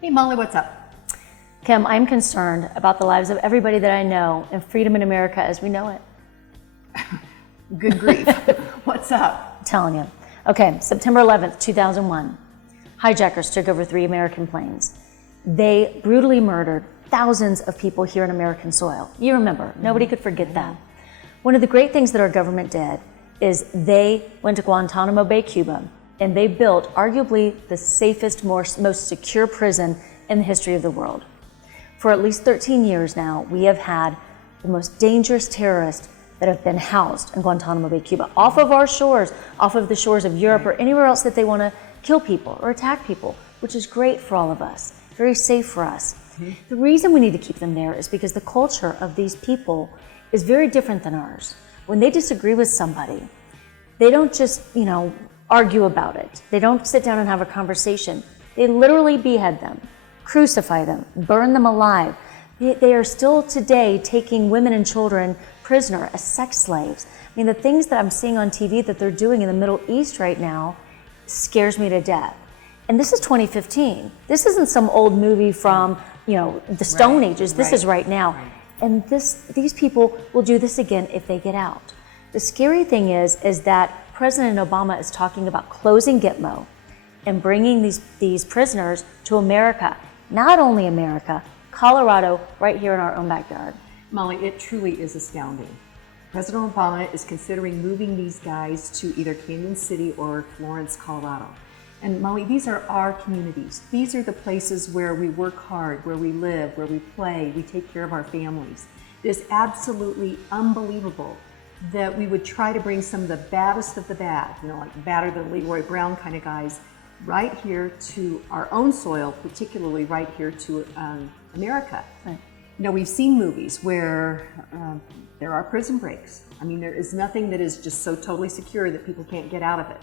Hey Molly, what's up? Kim, I'm concerned about the lives of everybody that I know and freedom in America as we know it. Good grief. What's up? I'm telling you. Okay, September 11th, 2001. Hijackers took over 3 American planes. They brutally murdered thousands of people here on American soil. You remember, nobody could forget that. One of the great things that our government did is they went to Guantanamo Bay, Cuba, and they built arguably the safest, most secure prison in the history of the world. For at least 13 years now, we have had the most dangerous terrorists that have been housed in Guantanamo Bay, Cuba, off of our shores, off of the shores of Europe or anywhere else that they want to kill people or attack people, which is great for all of us, very safe for us. The reason we need to keep them there is because the culture of these people is very different than ours. When they disagree with somebody, they don't just, argue about it. They don't sit down and have a conversation. They literally behead them, crucify them, burn them alive. They are still today taking women and children prisoner as sex slaves. I mean, the things that I'm seeing on TV that they're doing in the Middle East right now scares me to death. And this is 2015. This isn't some old movie from, the Stone Ages. This is right now. And these people will do this again if they get out. The scary thing is that President Obama is talking about closing Gitmo and bringing these prisoners to America. Not only America, Colorado, right here in our own backyard. Molly, it truly is astounding. President Obama is considering moving these guys to either Canyon City or Florence, Colorado. And Molly, these are our communities. These are the places where we work hard, where we live, where we play, we take care of our families. It is absolutely unbelievable that we would try to bring some of the baddest of the bad, like badder than Leroy Brown kind of guys, right here to our own soil, particularly right here to America. Right. We've seen movies where there are prison breaks. I mean, there is nothing that is just so totally secure that people can't get out of it.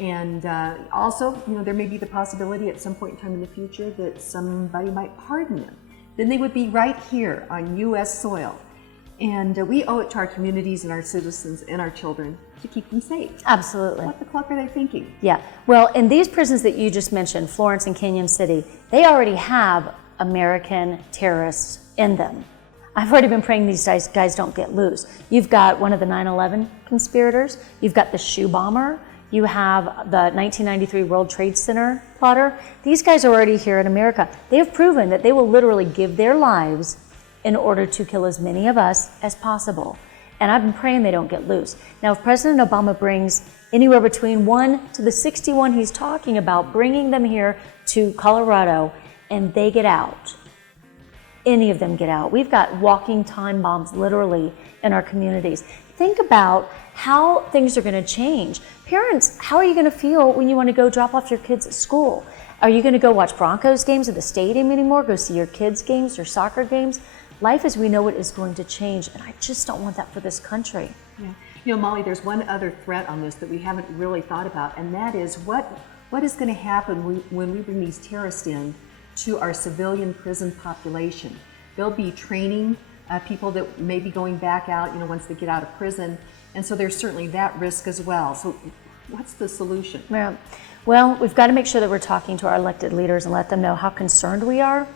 And also, there may be the possibility at some point in time in the future that somebody might pardon them. Then they would be right here on U.S. soil. And we owe it to our communities and our citizens and our children to keep them safe. Absolutely. What the Cluck are they thinking? Yeah. Well, in these prisons that you just mentioned, Florence and Canyon City, they already have American terrorists in them. I've already been praying these guys don't get loose. You've got one of the 9/11 conspirators. You've got the shoe bomber. You have the 1993 World Trade Center plotter. These guys are already here in America. They have proven that they will literally give their lives in order to kill as many of us as possible. And I've been praying they don't get loose. Now, if President Obama brings anywhere between 1 to the 61 he's talking about, bringing them here to Colorado, and they get out, any of them get out. We've got walking time bombs literally in our communities. Think about how things are going to change. Parents, how are you going to feel when you want to go drop off your kids at school? Are you going to go watch Broncos games at the stadium anymore? Go see your kids' games or soccer games? Life as we know it is going to change, and I just don't want that for this country. Yeah. Molly, there's one other threat on this that we haven't really thought about, and that is what is going to happen when we bring these terrorists in to our civilian prison population. They'll be training people that may be going back out, once they get out of prison, and so there's certainly that risk as well. So what's the solution? Yeah. Well, we've got to make sure that we're talking to our elected leaders and let them know how concerned we are.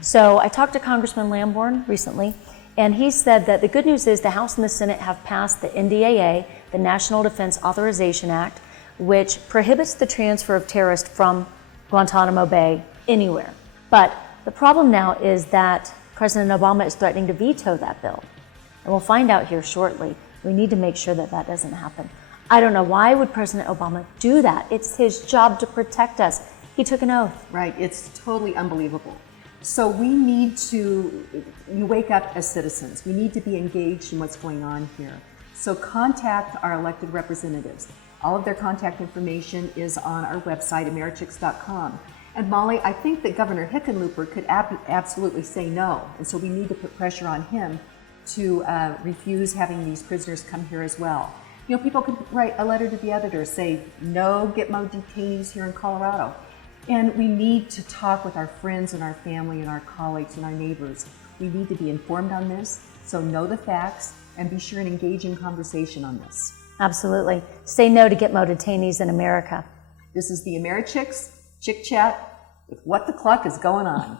So I talked to Congressman Lamborn recently, and he said that the good news is the House and the Senate have passed the NDAA, the National Defense Authorization Act, which prohibits the transfer of terrorists from Guantanamo Bay anywhere. But the problem now is that President Obama is threatening to veto that bill. And we'll find out here shortly. We need to make sure that that doesn't happen. I don't know, why would President Obama do that? It's his job to protect us. He took an oath. Right, it's totally unbelievable. So we need to wake up as citizens. We need to be engaged in what's going on here. So contact our elected representatives. All of their contact information is on our website, americhicks.com. And Molly, I think that Governor Hickenlooper could absolutely say no. And so we need to put pressure on him to refuse having these prisoners come here as well. People could write a letter to the editor, say, no Gitmo detainees here in Colorado. And we need to talk with our friends and our family and our colleagues and our neighbors. We need to be informed on this, so know the facts and be sure and engage in conversation on this. Absolutely. Say no to Gitmo detainees in America. This is the AmeriChicks Chick Chat with what the cluck is going on.